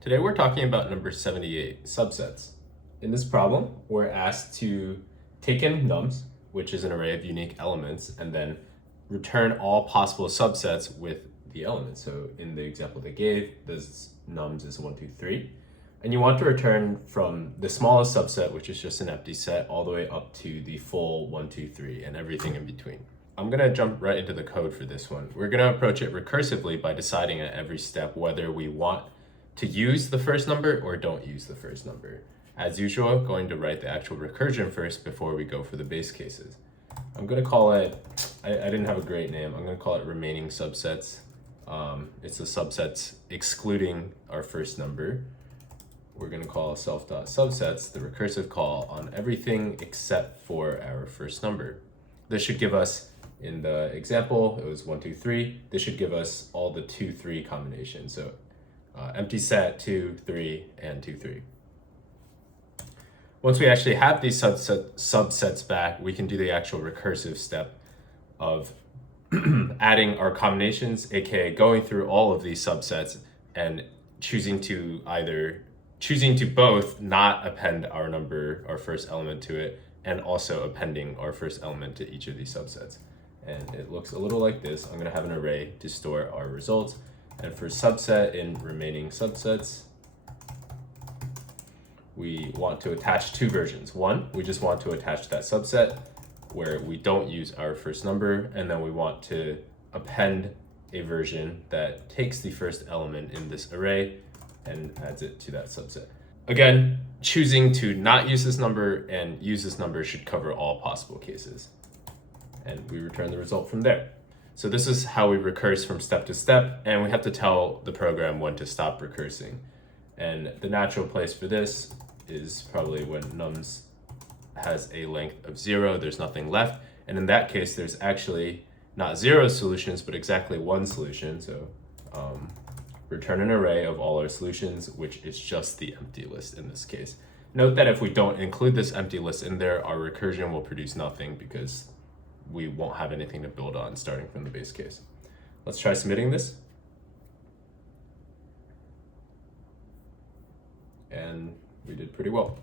Today we're talking about number 78, subsets. In this problem, we're asked to take in nums, which is an array of unique elements, and then return all possible subsets with the elements. So in the example they gave, this nums is 1, 2, 3. And you want to return from the smallest subset, which is just an empty set, all the way up to the full 1, 2, 3, and everything in between. I'm gonna jump right into the code for this one. We're gonna approach it recursively by deciding at every step whether we want to use the first number or don't use the first number. As usual, going to write the actual recursion first before we go for the base cases. I'm gonna call it, I didn't have a great name, I'm gonna call it remaining subsets. It's the subsets excluding our first number. We're gonna call self.subsets the recursive call on everything except for our first number. This should give us, in the example, it was 1, 2, 3. This should give us all the 2, 3 combinations. So empty set, 2, 3, and 2, 3. Once we actually have these subsets back, we can do the actual recursive step of adding our combinations, aka going through all of these subsets and choosing to both not append our number, our first element to it, and also appending our first element to each of these subsets. And it looks a little like this. I'm gonna have an array to store our results. And for subset in remaining subsets, we want to attach two versions. One, we just want to attach that subset where we don't use our first number, and then we want to append a version that takes the first element in this array and adds it to that subset. Again, choosing to not use this number and use this number should cover all possible cases. And we return the result from there. So this is how we recurse from step to step, and we have to tell the program when to stop recursing. And the natural place for this is probably when nums has a length of 0, there's nothing left. And in that case, there's actually not 0 solutions, but exactly 1 solution. So return an array of all our solutions, which is just the empty list in this case. Note that if we don't include this empty list in there, our recursion will produce nothing because we won't have anything to build on starting from the base case. Let's try submitting this. And we did pretty well.